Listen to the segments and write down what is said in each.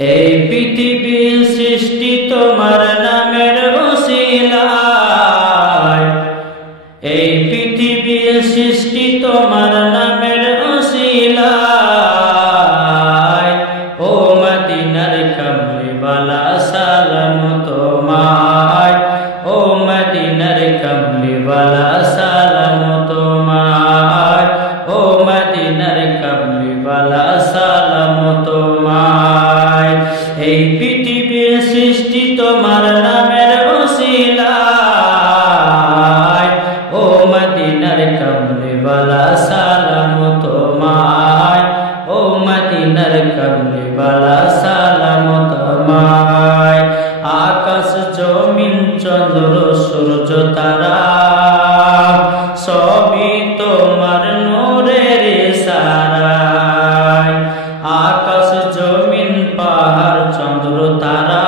এই পৃথিবীর সৃষ্টি তোমার নামের ওসিলায়, এই পৃথিবীর সৃষ্টি তোমার নামের ওসিলায়। ও মদিনার কামলিওয়ালা সালাম তোমায়, ও মদিনার কামলিওয়ালা সালাম তোমায়, ও মদিনার কামলিওয়ালা সালাম তোমায়। এই পৃথিবীর সৃষ্টি তোমার নামের ওসিলায়, ও মদিনার কামলিওয়ালা সালাম তোমায়, ও মদিনার কামলিওয়ালা সালাম তোমায়। আকাশ জমিন চন্দ্র সূর্য তারা সবই তোমার নূরের ইশারায়। আকাশ জমিন পাহাড় চন্দ্র তারা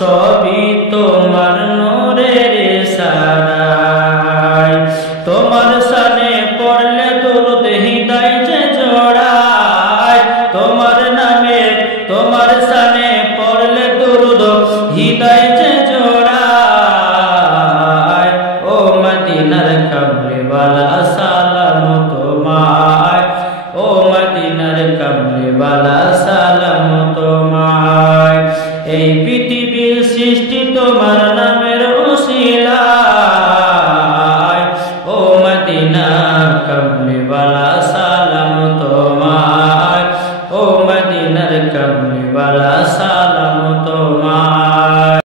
সবই তোমার নূরের ইশারায়। তোমার শানে পড়লে দুরূদ হৃদয় যে জোড়ায়, তোমার নামে তোমার শানে পড়লে দুরূদ হৃদয় যে জোড়ায়। ও মদিনার কামলিওয়ালা